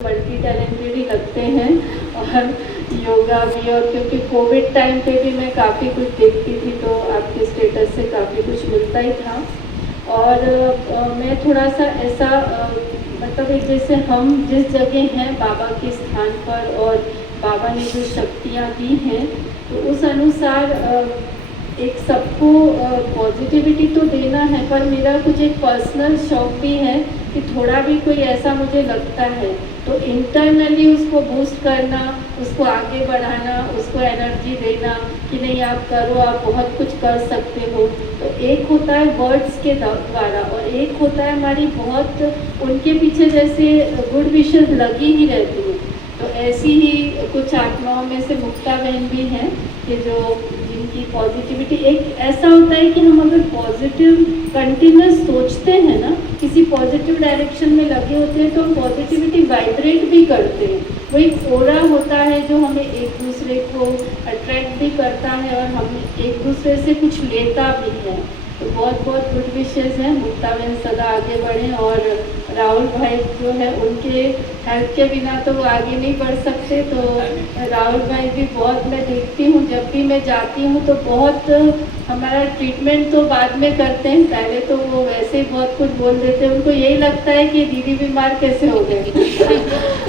Multi talented ही लगते हैं और योगा भी। और क्योंकि कोविड टाइम पे भी मैं काफ़ी कुछ देखती थी तो आपके स्टेटस से काफ़ी कुछ मिलता ही था। और मैं थोड़ा सा ऐसा मतलब एक जैसे हम जिस जगह हैं बाबा के स्थान पर और बाबा ने जो शक्तियाँ दी हैं तो उस अनुसार एक सबको पॉजिटिविटी तो देना है, पर मेरा कुछ एक पर्सनल शौक भी है कि थोड़ा भी कोई ऐसा मुझे लगता है तो इंटरनली उसको बूस्ट करना, उसको आगे बढ़ाना, उसको एनर्जी देना कि नहीं आप करो, आप बहुत कुछ कर सकते हो। तो एक होता है वर्ड्स के द्वारा और एक होता है हमारी बहुत उनके पीछे जैसे गुड विशेस लगी ही रहती है। तो ऐसी ही कुछ आत्माओं में से मुक्ता बहन भी हैं कि जो जिनकी पॉजिटिविटी एक ऐसा होता है कि हम अगर पॉजिटिव कंटिन्यूस सोचते हैं ना, किसी पॉजिटिव डायरेक्शन में लगे होते हैं तो हम पॉजिटिविटी वाइब्रेट भी करते हैं। वो एक ऑरा होता है जो हमें एक दूसरे को अट्रैक्ट भी करता है और हम एक दूसरे से कुछ लेता भी है। तो बहुत बहुत गुड विशेज़ हैं, मुक्ता बहन सदा आगे बढ़ें। और राहुल भाई जो है उनके हेल्थ के बिना तो वो आगे नहीं बढ़ सकते। तो राहुल भाई भी बहुत मैं देखती हूँ, जब भी मैं जाती हूँ तो बहुत हमारा ट्रीटमेंट तो बाद में करते हैं, पहले तो वो वैसे ही बहुत कुछ बोल देते हैं। उनको यही लगता है कि दीदी बीमार कैसे हो गए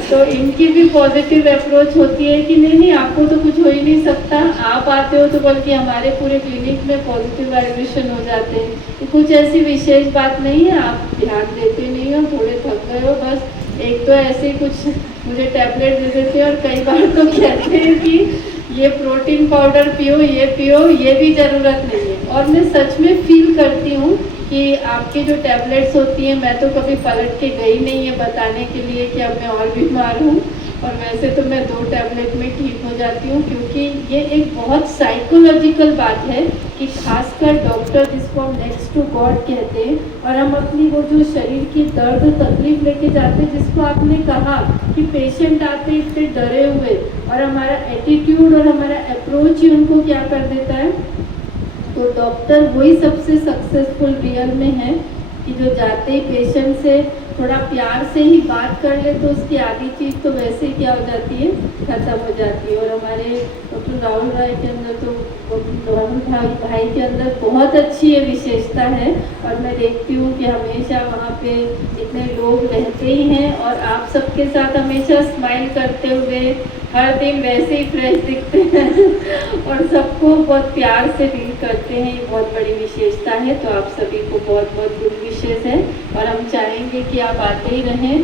तो इनकी भी पॉजिटिव अप्रोच होती है कि नहीं नहीं आपको तो कुछ हो ही नहीं सकता, आप आते हो तो बल्कि हमारे पूरे क्लिनिक में पॉजिटिव वाइब्रेशन हो जाते हैं। तो कुछ ऐसी विशेष बात नहीं है, आप ध्यान देते नहीं हो, थोड़े थक गए हो बस। एक तो ऐसे कुछ मुझे टैबलेट दे देते हैं और कई बार तो कहते हैं कि ये प्रोटीन पाउडर पियो, ये पियो, ये भी ज़रूरत नहीं है। और मैं सच में फील करती हूँ कि आपकी जो टैबलेट्स होती हैं, मैं तो कभी पलट के गई नहीं है बताने के लिए कि अब मैं और बीमार हूँ। और वैसे तो मैं 2 टैबलेट में ठीक हो जाती हूँ, क्योंकि ये एक बहुत साइकोलॉजिकल बात है कि खासकर डॉक्टर जिसको हम नेक्स्ट टू गॉड कहते हैं, और हम अपनी वो जो शरीर की दर्द तकलीफ लेके जाते हैं, जिसको आपने कहा कि पेशेंट आते इतने डरे हुए और हमारा एटीट्यूड और हमारा अप्रोच ही उनको क्या कर देता है। तो डॉक्टर वही सबसे सक्सेसफुल रियल में है कि जो जाते ही पेशेंट से थोड़ा प्यार से ही बात कर ले तो उसकी आधी चीज़ तो वैसे ही क्या हो जाती है, ख़त्म हो जाती है। और हमारे डॉक्टर राहुल भाई के अंदर तो राहुल भाई के अंदर बहुत अच्छी ये विशेषता है। और मैं देखती हूँ कि हमेशा वहाँ पे इतने लोग रहते ही हैं और आप सबके साथ हमेशा स्माइल करते हुए हर दिन वैसे ही फ्रेश दिखते हैं और सबको बहुत प्यार से डील करते हैं। ये बहुत बड़ी विशेषता है। तो आप सभी को बहुत बहुत गुड विशेष है और हम चाहेंगे कि आप आते ही रहें।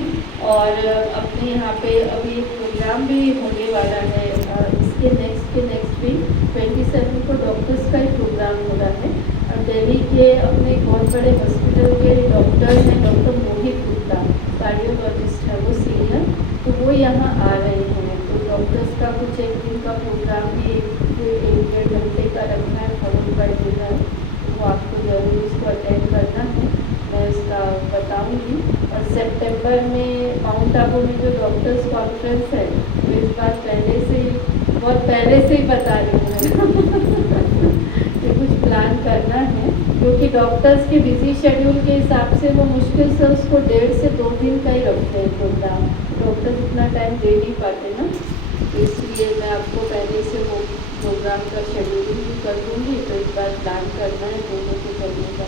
और अपने यहाँ पे अभी प्रोग्राम भी होने वाला है, इसके नेक्स्ट वीक 27 को डॉक्टर्स का ही प्रोग्राम हो रहा है। और दिल्ली के अपने बहुत बड़े हॉस्पिटल के डॉक्टर हैं, डॉक्टर मोहित गुप्ता, कार्डियोलॉजिस्ट है वो सीनियर, तो वो यहाँ आ रहे हैं। तो डॉक्टर्स का कुछ एक दिन का प्रोग्राम भी 1-1.5 घंटे का रखना है, फॉलोड बाय डिनर। वो आपको ज़रूर उसको अटेंड करना है, मैं इसका बताऊंगी। और सितंबर में माउंट आबू में जो डॉक्टर्स कॉन्फ्रेंस है, तो इस बार बहुत पहले से ही बता रही हूँ कि कुछ प्लान करना है, क्योंकि डॉक्टर्स के बिजी शेड्यूल के हिसाब से वो मुश्किल से उसको 1.5 से 2 दिन का ही रखते हैं प्रोग्राम। डॉक्टर्स इतना टाइम दे नहीं पाते ना, तो इसलिए मैं आपको पहले से वो प्रोग्राम का शेड्यूलिंग भी कर दूँगी। तो इस बार प्लान करना है दोनों को करने का।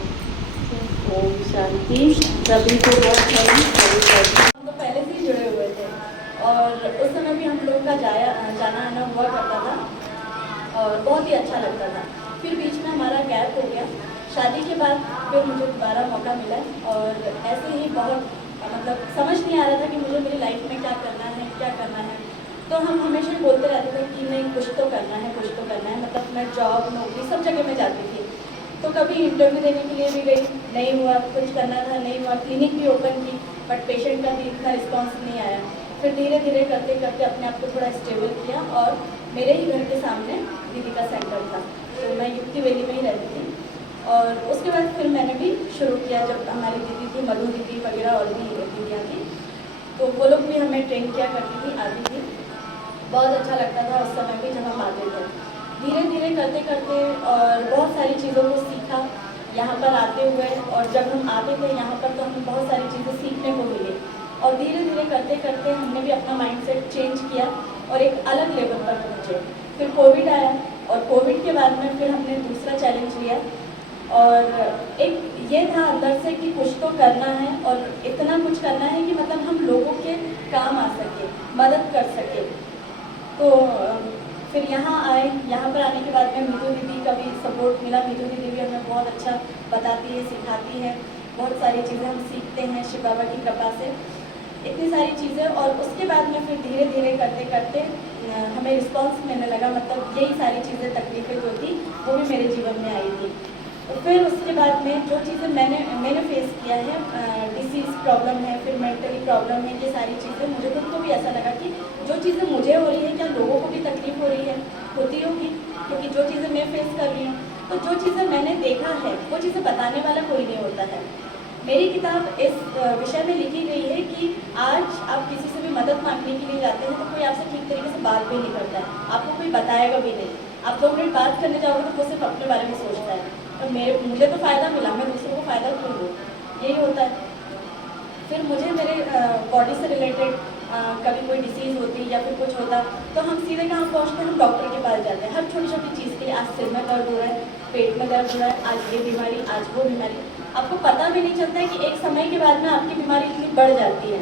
ओम शांति। सभी को बहुत हम तो पहले से ही जुड़े हुए थे और उस समय भी हम लोग का जाना आना हुआ करता था और बहुत ही अच्छा लगता था। फिर बीच में हमारा गैप हो गया, शादी के बाद फिर मुझे दोबारा मौका मिला और ऐसे ही बहुत मतलब समझ नहीं आ रहा था कि मुझे मेरी लाइफ में क्या करना है। तो हम हमेशा बोलते रहते थे कि नहीं कुछ तो करना है, कुछ तो करना है। मतलब मैं जॉब नौकरी सब जगह में जाती थी, तो कभी इंटरव्यू देने के लिए भी गई, नहीं हुआ, कुछ करना था नहीं हुआ, क्लिनिक भी ओपन की बट पेशेंट का भी इतना रिस्पॉन्स नहीं आया। फिर धीरे धीरे करते करते अपने आप को थोड़ा स्टेबल किया और मेरे ही घर के सामने दीदी का सेंटर था, तो मैं युक्ति वैली में ही रहती थी। और उसके बाद फिर मैंने भी शुरू किया, जब हमारी दीदी थी मधु दीदी वगैरह और भी दीदियाँ थी, तो वो लोग भी हमें ट्रेन किया करती थी, आती थी। बहुत अच्छा लगता था उस समय भी जब हम आते थे। धीरे धीरे करते करते और बहुत सारी चीज़ों को सीखा यहाँ पर आते हुए। और जब हम आते थे यहाँ पर तो हमें बहुत सारी चीज़ें सीखने को मिली और धीरे धीरे करते करते हमने भी अपना माइंडसेट चेंज किया और एक अलग लेवल पर पहुँचे। फिर कोविड आया और कोविड के बाद में फिर हमने दूसरा चैलेंज लिया और एक ये था अंदर से कि कुछ तो करना है और इतना कुछ करना है कि मतलब हम लोगों के काम आ सके, मदद कर सके। तो फिर यहाँ आए, यहाँ पर आने के बाद में मीतू दीदी का भी सपोर्ट मिला। मीतू दीदी भी हमें बहुत अच्छा बताती है, सिखाती है, बहुत सारी चीज़ें हम सीखते हैं शिव बाबा की कृपा से, इतनी सारी चीज़ें। और उसके बाद में फिर धीरे धीरे करते करते हमें रिस्पॉन्स मिलने लगा, मतलब यही सारी चीज़ें तकलीफ़ें जो थी वो भी मेरे जीवन में आई थी। तो फिर उसके बाद में जो चीज़ें मैंने फेस किया है, डिसीज़ प्रॉब्लम है, फिर मेंटली प्रॉब्लम है, ये सारी चीज़ें मुझे खुद को भी ऐसा लगा कि जो चीज़ें मुझे हो रही है क्या लोगों को भी तकलीफ हो रही है, होती होगी, क्योंकि जो चीज़ें मैं फेस कर रही हूँ, तो जो चीज़ें मैंने देखा है वो चीज़ें बताने वाला कोई नहीं होता है। मेरी किताब इस विषय में लिखी गई है कि आज आप किसी से भी मदद मांगने के लिए जाते हैं तो कोई आपसे ठीक तरीके से बात भी नहीं करता है, आपको कोई बताएगा भी नहीं। आप 2 मिनट बात करने जाओगे तो वो सिर्फ अपने बारे में सोचता है, तो मुझे तो फ़ायदा मिला, मैं दूसरों को फ़ायदा क्यों दूँ, यही होता है। फिर मुझे मेरे बॉडी से रिलेटेड कभी कोई डिसीज़ होती या फिर कुछ होता तो हम सीधे कहाँ पहुँचते हैं, हम डॉक्टर के पास जाते हैं हर छोटी छोटी चीज़ के लिए। आज सिर में दर्द हो रहा है, पेट में दर्द हो रहा है, आज ये बीमारी, आज वो बीमारी। आपको पता भी नहीं चलता है कि एक समय के बाद में आपकी बीमारी इतनी बढ़ जाती है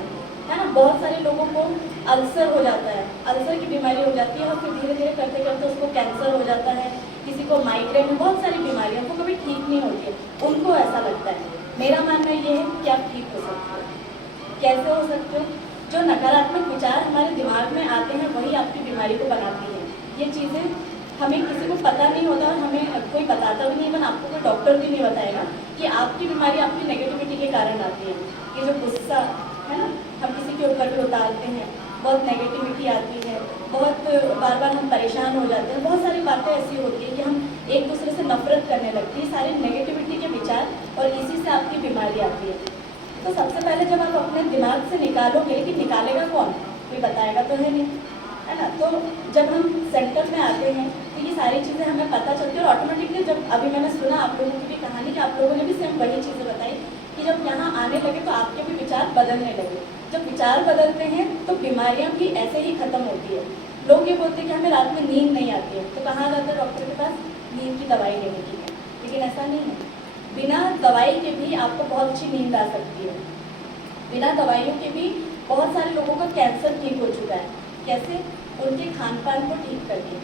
ना। बहुत सारे लोगों को अल्सर हो जाता है, अल्सर की बीमारी हो जाती है और फिर धीरे धीरे करते करते उसको कैंसर हो जाता है, किसी को माइग्रेन है, बहुत सारी बीमारियाँ वो कभी ठीक नहीं होती है, उनको ऐसा लगता है। मेरा मानना ये है कि आप ठीक हो सकते हो। कैसे हो सकते हो? जो नकारात्मक विचार हमारे दिमाग में आते हैं वही आपकी बीमारी को बनाती है। ये चीज़ें हमें किसी को पता नहीं होता और हमें कोई बताता भी नहीं, इवन आपको कोई डॉक्टर भी नहीं बताएगा कि आपकी बीमारी आपकी नेगेटिविटी के कारण आती है। ये जो गुस्सा है ना, हम किसी के ऊपर भी उतारते हैं, बहुत नेगेटिविटी आती है, बहुत बार बार हम परेशान हो जाते हैं, बहुत सारी बातें ऐसी होती है कि हम एक दूसरे से नफरत करने लगती है, सारे नेगेटिविटी के विचार, और इसी से आपकी बीमारी आती है। तो सबसे पहले जब आप अपने दिमाग से निकालोगे, लेकिन निकालेगा कौन, कोई बताएगा तो है नहीं, है ना। तो जब हम सेंटर में आते हैं तो ये सारी चीज़ें हमें पता चलती है और ऑटोमेटिकली जब अभी मैंने सुना आप लोगों की भी कहानी कि आप लोगों ने भी सेम वही चीज़ें बताई कि जब यहाँ आने लगे तो आपके भी विचार बदलने लगे। जब विचार बदलते हैं तो बीमारियाँ भी ऐसे ही ख़त्म होती है। लोग ये बोलते हैं कि हमें रात में नींद नहीं आती है, तो कहाँ जाते हैं डॉक्टर के पास, नींद की दवाई लेने के लिए। लेकिन ऐसा नहीं है, बिना दवाई के भी आपको बहुत अच्छी नींद आ सकती है। बिना दवाइयों के भी बहुत सारे लोगों का कैंसर ठीक हो चुका है। कैसे? उनके खान पान को ठीक करके।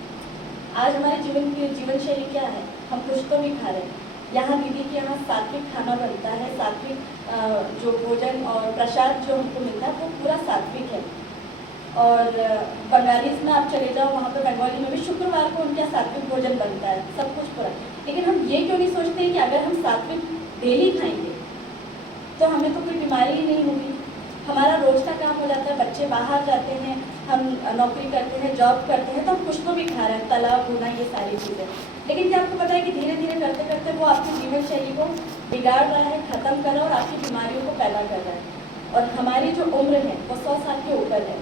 आज हमारे जीवन शैली क्या है, हम कुछ तो भी खा रहे हैं। यहाँ दीदी के यहाँ सात्विक खाना बनता है, सात्विक जो भोजन और प्रसाद जो हमको मिलता है वो पूरा सात्विक है। और बंगालीज में आप चले जाओ, वहाँ पर बंगाली में भी शुक्रवार को उनके यहाँ सात्विक भोजन बनता है, सब कुछ पूरा। लेकिन हम ये क्यों नहीं सोचते हैं कि अगर हम सात्विक डेली खाएंगे तो हमें तो कोई बीमारी ही नहीं होगी। हमारा रोज़ का काम हो जाता है, बच्चे बाहर जाते हैं, हम नौकरी करते हैं, जॉब करते हैं, तो हम कुछ तो भी खा रहे हैं, तला भुना ये सारी चीज़ें। लेकिन क्या आपको पता है कि धीरे धीरे करते करते वो आपकी जीवन शैली को बिगाड़ रहा है, ख़त्म कर रहा है और आपकी बीमारियों को पैदा कर रहा है। और हमारी जो उम्र है वो 100 साल के ऊपर है,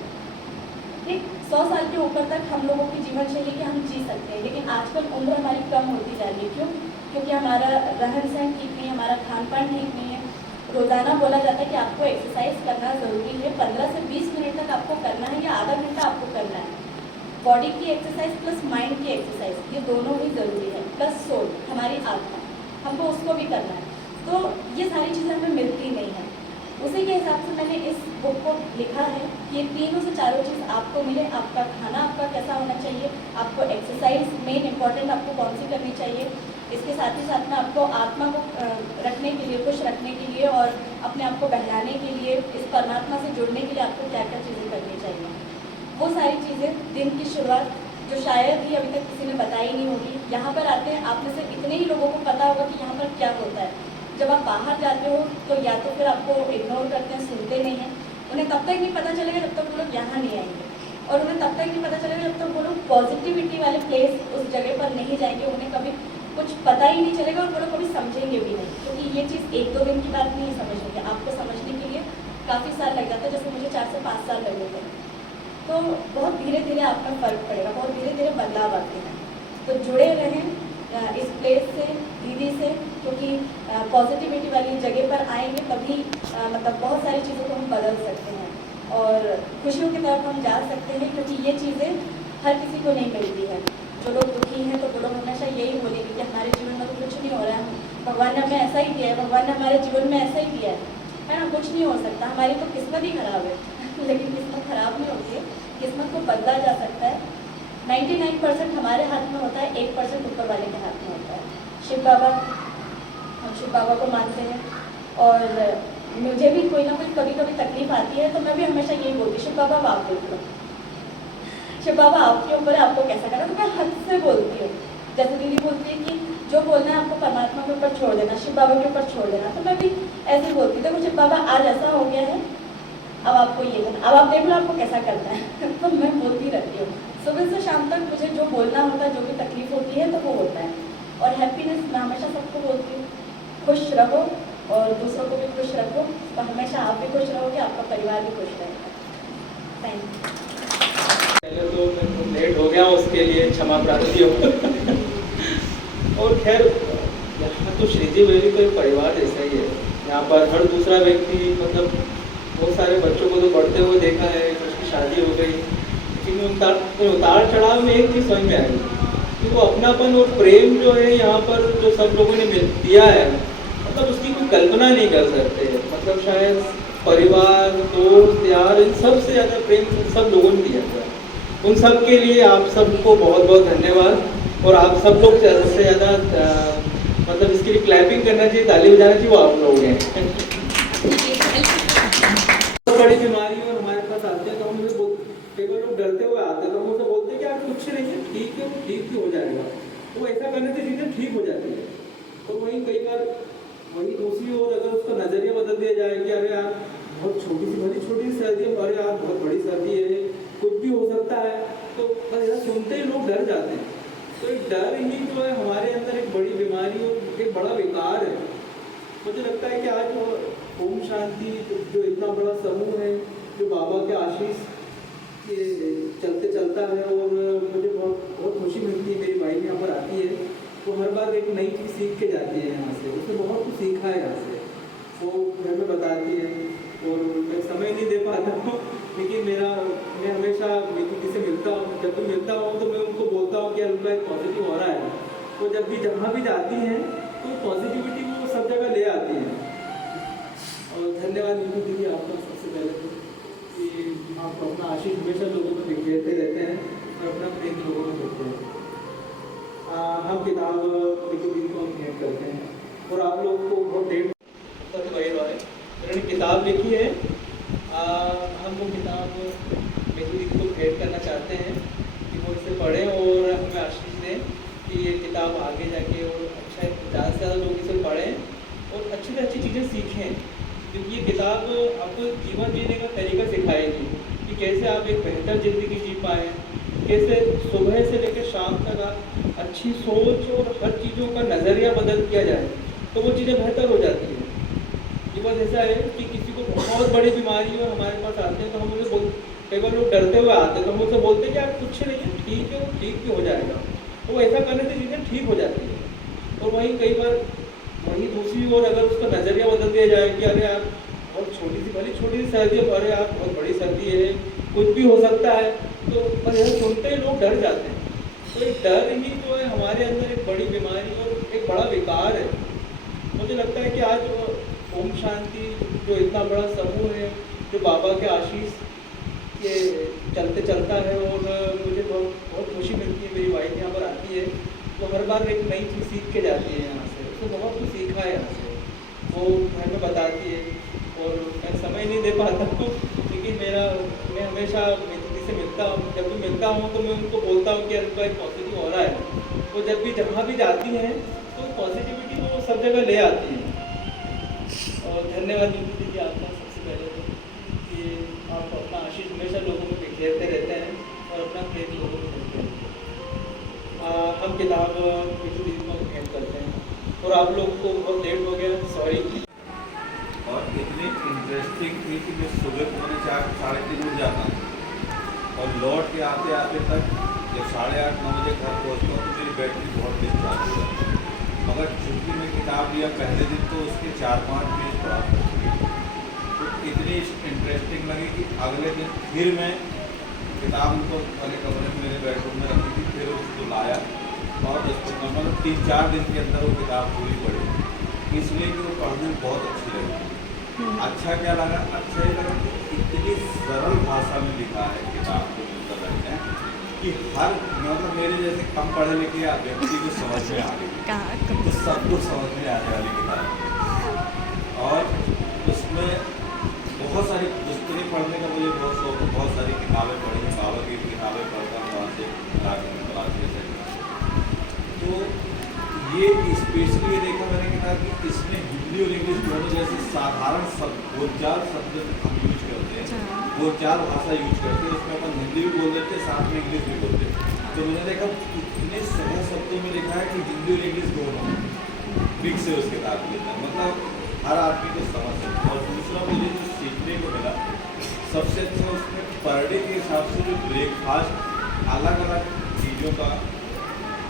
ठीक। 100 साल के ऊपर तक हम लोगों की जीवन शैली की हम जी सकते हैं, लेकिन आजकल उम्र हमारी कम होती जा रही है। क्यों? क्योंकि हमारा रहन सहन ठीक नहीं है, हमारा खान पान ठीक नहीं है। रोज़ाना बोला जाता है कि आपको एक्सरसाइज करना ज़रूरी है, 15 से 20 मिनट तक आपको करना है या आधा घंटा आपको करना है। बॉडी की एक्सरसाइज प्लस माइंड की एक्सरसाइज, ये दोनों ही ज़रूरी है, प्लस सोल, हमारी आत्मा, हमको उसको भी करना है। तो ये सारी चीज़ें हमें मिलती नहीं हैं। उसी के हिसाब से मैंने इस बुक को लिखा है कि ये तीनों से चारों चीज़ आपको मिले। आपका खाना आपका कैसा होना चाहिए, आपको एक्सरसाइज मेन इंपॉर्टेंट आपको कौन सी करनी चाहिए, इसके साथ ही साथ में आपको आत्मा को रखने के लिए, खुश रखने के लिए और अपने आप को बहलाने के लिए, इस परमात्मा से जुड़ने के लिए आपको क्या क्या चीज़ें करनी चाहिए। वो सारी चीज़ें दिन की शुरुआत जो शायद ही अभी तक किसी ने बताई नहीं होगी। यहाँ पर आते हैं, आप में से इतने ही लोगों को पता होगा कि यहाँ पर क्या होता है। जब आप बाहर जाते हो तो या तो फिर आपको इग्नोर करते हैं, सुनते नहीं हैं। उन्हें तब तक नहीं पता चलेगा जब तक वो लोग यहाँ नहीं आएंगे, और उन्हें तब तक नहीं पता चलेगा जब तक वो लोग पॉजिटिविटी वाले प्लेस उस जगह पर नहीं जाएंगे। उन्हें कभी कुछ पता ही नहीं चलेगा और वो लोग कभी समझेंगे भी नहीं, क्योंकि ये चीज़ 1-2 दिन की बात नहीं समझने की, आपको समझने के लिए काफ़ी साल लग जाता है। जैसे मुझे 4 से 5 साल लगे थे। तो बहुत धीरे धीरे आपका फ़र्क पड़ेगा, बहुत धीरे धीरे बदलाव आते हैं। तो जुड़े रहें इस प्लेस से, दीदी से, क्योंकि पॉजिटिविटी वाली जगह पर आएंगे तभी मतलब बहुत सारी चीज़ों को हम बदल सकते हैं। और खुशियों की तरफ हम जा सकते हैं, क्योंकि ये चीज़ें हर किसी को नहीं मिलती है। जो लोग दुखी हैं तो वो लोग हमेशा यही बोलेंगे कि हमारे जीवन में तो कुछ नहीं हो रहा है, भगवान ने हमें ऐसा ही दिया है, भगवान ने हमारे जीवन में ऐसा ही दिया है ना, कुछ नहीं हो सकता, हमारी तो किस्मत ही खराब है। लेकिन किस्मत खराब नहीं होती है, किस्मत को बदला जा सकता है। 99% हमारे हाथ में होता है, 1% ऊपर वाले के हाथ में होता है। शिव बाबा, हम शिव बाबा को मानते हैं, और मुझे भी कोई ना कोई कभी कभी तकलीफ आती है तो मैं भी हमेशा यही बोलती, शिव बाबा आप देख लो, शिव बाबा आपके ऊपर है, आपको कैसा करना। तो मैं हद से बोलती हूँ, जैसे दीदी बोलती है कि जो बोलना है आपको परमात्मा के ऊपर छोड़ देना, शिव बाबा के ऊपर छोड़ देना, तो मैं भी ऐसे बोलती हूँ, देखो शिव बाबा आज ऐसा हो गया है, अब आपको ये करना, अब आप देख लो आपको कैसा करना है। तो मैं बोलती रहती हूँ, सुबह से शाम तक मुझे जो बोलना होता है, जो भी तकलीफ होती है तो वो होता है। और हैप्पीनेस मैं हमेशा सबको बोलती हूँ, खुश रहो और दूसरों को भी खुश रखो, तो हमेशा आप भी खुश रहोगे, आपका परिवार भी खुश रहेगा। Thank you. पहले तो मैं लेट हो गया, उसके लिए क्षमा प्रार्थी हो। और खैर यहाँ तो श्रीजी वैली तो एक परिवार जैसा ही है। यहाँ पर हर दूसरा व्यक्ति, मतलब बहुत सारे बच्चों को तो बढ़ते हुए देखा है, उसकी शादी हो गई, लेकिन उतार चढ़ाव में एक चीज़ समझ में आई कि वो अपनापन और प्रेम जो है यहाँ पर जो सब लोगों ने दिया है, मतलब उसकी कोई कल्पना नहीं कर सकते। मतलब शायद परिवार, दोस्त, यार, इन सबसे ज़्यादा प्रेम सब लोगों ने दिया है। उन सब के लिए आप सबको बहुत बहुत धन्यवाद। और आप सब लोग सबसे ज़्यादा मतलब इसके लिए क्लैपिंग करना चाहिए, ताली बजाना चाहिए, वो आप लोग हैं। बहुत बड़ी बीमारी और हमारे पास आते हैं तो हम उसे कई बार लोग डरते हुए आते हैं तो हम उसे बोलते हैं कि आप कुछ नहीं है, ठीक है, वो ठीक ही हो जाएगा। तो ऐसा करने से चीज़ें ठीक हो जाती है। तो वहीं कई बार वही दूसरी ओर अगर उसका नज़रिया बदल दिया जाए कि अरे यार बहुत छोटी सी सर्दी है, अरे यार बहुत बड़ी सर्दी है, कुछ भी हो सकता है, तो बस ऐसा सुनते ही लोग डर जाते हैं। तो एक डर ही जो है हमारे अंदर एक बड़ी बीमारी और एक बड़ा विकार है। मुझे लगता है कि आज ओम शांति जो इतना बड़ा समूह है, जो बाबा के आशीष के चलते चलता है, और मुझे बहुत खुशी मिलती है। मेरी वाइफ यहाँ पर आती है, वो हर बार एक नई चीज़ सीख के जाती है यहाँ से, उसने बहुत कुछ सीखा है यहाँ से, वो घर में बताती है। और मैं समय नहीं दे पाता हूँ, लेकिन मैं हमेशा किसी से मिलता हूँ, जब भी मिलता हूँ तो मैं उनको बोलता हूँ कि यार उनका एक पॉजिटिव हो रहा है। तो जब भी जहाँ भी जाती हैं तो पॉजिटिविटी वो सब जगह ले आती हैं। और धन्यवाद नीतू दीदी आपका सबसे पहले तो, कि आप अपना आशीष हमेशा लोगों में बिखेरते रहते हैं और अपना प्रेम लोगों में देते हैं। हम किताब नीतू दीदी को हम भेंट करते हैं, और आप लोग को बहुत देर उन्होंने किताब लिखी है। हम वो किताब नीतू दीदी को भेंट करना चाहते हैं कि वो इसे पढ़ें और हमें आशीष दें कि ये किताब आगे जाके और अच्छा ज़्यादा से ज़्यादा लोग इसे पढ़ें और अच्छी से अच्छी चीज़ें सीखें। क्योंकि ये किताब आपको जीवन जीने का तरीका सिखाएगी कि कैसे आप एक बेहतर ज़िंदगी जी पाएँ, कैसे सुबह से लेकर शाम तक आप अच्छी सोच और हर चीज़ों का नज़रिया बदल किया जाए तो वो चीज़ें बेहतर हो जाती हैं। ये बात ऐसा है कि किसी को बहुत बड़ी बीमारी और हमारे पास आते हैं तो हम उसे कई बार लोग डरते हुए आते हैं तो हम उसे बोलते हैं कि आप कुछ नहीं है, ठीक है, वो ठीक भी हो जाएगा। तो ऐसा करने से चीज़ें ठीक हो जाती है। और वहीं कई बार वहीं दूसरी ओर अगर उसका नज़रिया बदल दिया जाए कि अरे आप बहुत छोटी सी सर्दी है, अरे आप बहुत बड़ी सर्दी है, कुछ भी हो सकता है, तो बस यह सुनते ही लोग डर जाते हैं। तो एक डर ही जो है हमारे अंदर एक बड़ी बीमारी और एक बड़ा विकार है। मुझे लगता है कि आज ओम शांति जो इतना बड़ा समूह है, जो बाबा के आशीष के चलते चलता है, और मुझे बहुत खुशी मिलती है। मेरी वाइफ यहाँ पर आती है तो हर बार एक नई चीज़ सीख के जाती है यहाँ से, उसने बहुत कुछ सीखा है यहाँ से, वो घर में बताती है। और मैं समय नहीं दे पाता हूँ, लेकिन मैं हमेशा दीदी से मिलता हूँ, जब भी मिलता हूँ तो मैं उनको बोलता हूँ कि उनका एक पॉजिटिव हो रहा है। वो जब भी जहाँ भी जाती हैं तो पॉजिटिविटी वो सब जगह ले आती हैं। और धन्यवाद नीतू दीदी आपका सबसे पहले तो, कि आप अपना आशीष हमेशा लोगों में बिखेरते रहते हैं और अपना प्रेम लोगों में देते हैं। हम किताब नीतू दीदी को भेंट करते हैं, और आप लोग को बहुत लेट हो गया, सॉरी। और इतनी इंटरेस्टिंग थी कि मैं सुबह पौने 4 साढ़े 3 बजे जाता हूँ और लौट के आते आते तक जब 8:30-9 बजे घर पहुँचता हूँ तो मेरी बैटरी बहुत डिस्चार्ज हो जाती है। मगर चूँकि मैं किताब लिया पहले दिन तो उसके 4-5 पेज पढ़ा, तो इतनी इंटरेस्टिंग लगी कि अगले दिन फिर मैं किताब को वाले कमरे में मेरे बेडरूम में रखी थी, फिर उसको लाया और 10-15 मतलब 3-4 दिन के अंदर वो किताब पूरी पढ़ी, इसलिए कि वो पढ़ने में बहुत अच्छी लगी। अच्छा क्या लगा? अच्छा ये लगा कि इतनी सरल भाषा में लिखा है किताब को मिलकर रहते हैं कि हर मतलब मेरे जैसे कम पढ़े लिखे व्यक्ति को समझ में आ गई, तो सब कुछ समझ में आने वाली किताब। और उसमें बहुत सारी पुस्तकें पढ़ने का मुझे बहुत शौक है, बहुत सारी किताबें पढ़ी हैं, बाबा की किताबें पढ़ता हूँ वहाँ से लाके से। तो ये स्पेशली ये देखा मैंने किताब कि इसमें हिंदी और इंग्लिश दोनों जैसे साधारण शब्द 2-4 शब्द हम यूज करते हैं, 2-4 भाषा यूज करते हैं, उसमें अपन हिंदी भी बोल देते हैं, साथ में इंग्लिश भी बोलते हैं। तो मैंने देखा इतने सरल शब्दों में लिखा है कि हिंदी और इंग्लिश दोनों मिक्स है उस किताब के अंदर, मतलब हर आदमी को समझ सकते। और दूसरा मुझे जो सीखने को मिला सबसे अच्छा उसमें पर डे के हिसाब से जो ब्रेकफास्ट अलग अलग चीज़ों का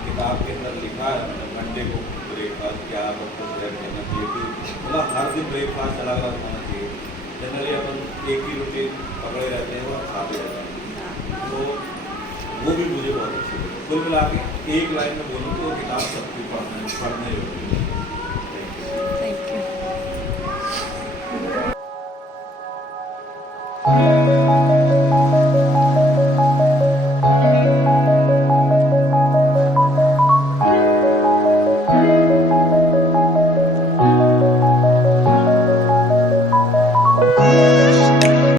किताब के अंदर लिखा है, मंडे को ब्रेकफास्ट क्या आपको शेयर करना चाहिए कि मतलब हर दिन ब्रेकफास्ट अलग अलग होना चाहिए। जनरली अपन एक ही रूटीन पकड़े रहते हैं और खाते रहते हैं, तो वो भी मुझे बहुत अच्छी लगी। कुल मिला के एक लाइन में बोलूँ तो वो किताब सबकी पढ़ने योग्य है।